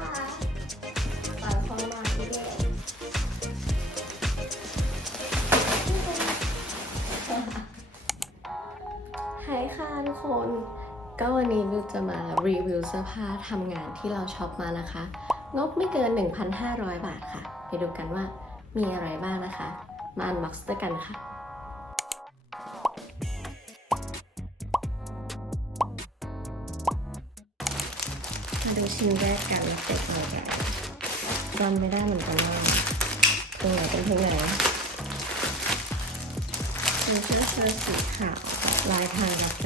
ปล่อยของมายค่ะทุกคน ก็วันนี้บิวจะมารีวิวเสื้อผ้าทำงานที่เราช็อปมานะคะ งบไม่เกิน 1,500 บาทค่ะ ไปดูกันว่ามีอะไรบ้างนะคะ มาอันบ็อกซ์ด้วยกันค่ะ มาดูชิ้นแรกกันเจ็ดเลยกันจำไม่ได้เหมือนกันว่าตรงไหนเป็นที่ไหนเป็นเสื้อเชิ้ตสีขาวลายทางกาแฟ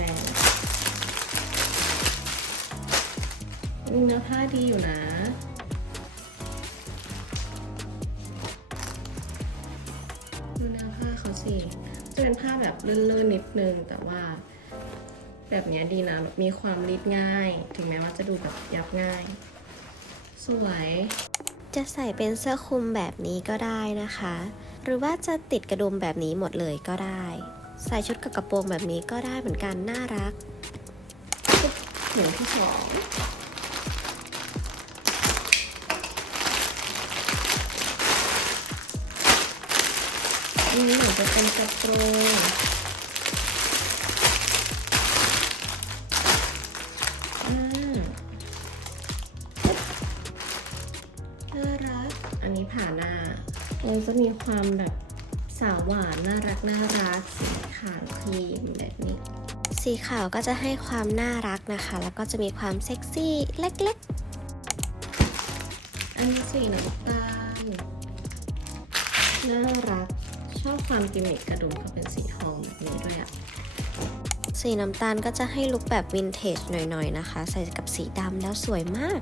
มีเนื้อผ้าดีอยู่นะดูเนื้อผ้าเขาสิ จะเป็นผ้าแบบลื่นๆนิดนึงแต่ว่า แบบเนี้ยดีนะแบบมีความรีดง่าย ถึงแม้ว่าจะดูแบบยับง่าย สวย จะใส่เป็นเสื้อคลุมแบบนี้ก็ได้นะคะ หรือว่าจะติดกระดุมแบบนี้หมดเลยก็ได้ ใส่ชุดกับกระโปรงแบบนี้ก็ได้เหมือนกันน่ารักอย่างที่สองอันนี้เหมือนจะเป็นกระโปรง ผ่าหน้าเราจะมีความแบบสาวหวานน่ารักน่ารักสีขาวครีมแบบนี้ สีขาวก็จะให้ความน่ารักนะคะ แล้วก็จะมีความเซ็กซี่เล็กอันนี้สีน้ำตาลน่ารักชอบความกิมมิคกระดุมเขาเป็นสีทองแบบนี้ด้วยอะๆสีน้ำตาลก็จะให้ลุคแบบวินเทจหน่อยๆนะคะ ใส่กับสีดำแล้วสวยมาก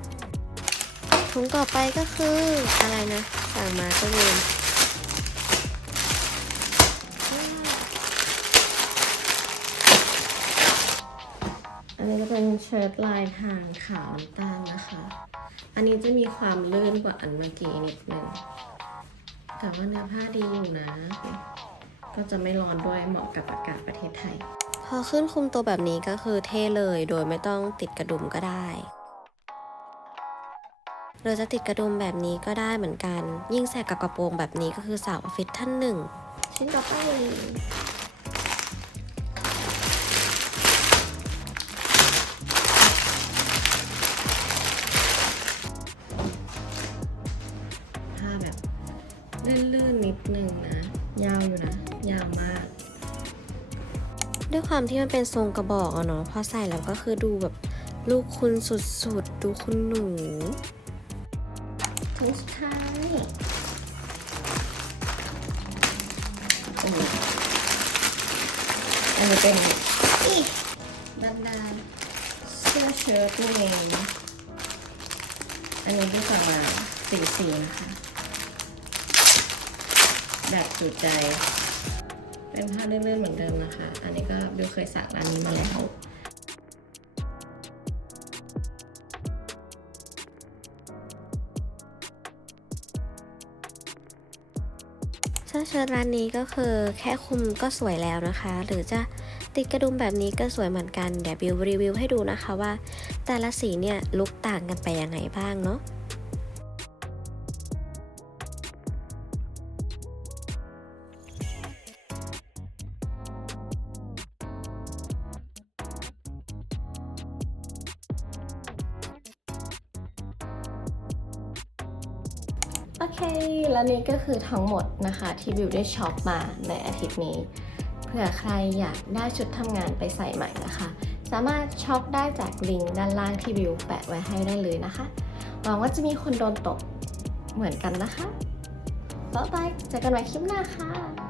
ถุงต่อไปก็คืออะไรนะ สั่งมาก็ลืมอันนี้จะเป็นเชิ้ตลายทางขาวน้ำตาลนะคะ อันนี้จะมีความลื่นกว่าอันเมื่อกี้นิดนึงแต่ว่าเนื้อผ้าดีอยู่นะ ก็จะไม่ร้อนด้วยเหมาะกับอากาศประเทศไทย พอขึ้นคุมตัวแบบนี้ก็คือเท่เลยโดยไม่ต้องติดกระดุมก็ได้ หรือจะติดกระดุมแบบนี้ก็ได้เหมือนกัน ยิ่งใส่กับกระโปรงแบบนี้ก็คือสาวออฟฟิศท่านหนึ่ง ชิ้นต่อไปผ้าแบบลื่นๆนิดนึงนะ ยาวอยู่นะ ยาวมากด้วยความที่มันเป็นทรงกระบอกอะเนาะพอใส่แล้วก็คือดูแบบลูกคุณสุดๆ ดูคุณหนู ถุงสุดท้ายอันนี้เป็นอีด้านด้านเสื้อเชิ้ตนี่เองอันนี้ที่สั่งมาสีสีนะคะ แบบจุใจ เป็นผ้าเลื่อนๆเหมือนเดิมนะคะ อันนี้ก็บิวเคยสั่งร้านนี้มาแล้ว เสื้อเชิ้ตร้านนี้ก็คือแค่คุมก็สวยแล้วนะคะ หรือจะติดกระดุมแบบนี้ก็สวยเหมือนกัน เดี๋ยวบิวรีวิวให้ดูนะคะว่า แต่ละสีเนี่ยลุกต่างกันไปยังไงบ้างเนาะ เค และนี่ก็คือทั้งหมดนะคะที่บิวได้ช็อปมาในอาทิตย์นี้ เผื่อใครอยากได้ชุดทำงานไปใส่ใหม่นะคะ สามารถช็อปได้จากลิงก์ด้านล่างที่บิวแปะไว้ให้ได้เลยนะคะ หวังว่าจะมีคนโดนตกเหมือนกันนะคะบ๊ายบายเจอกันใหม่คลิปหน้าค่ะ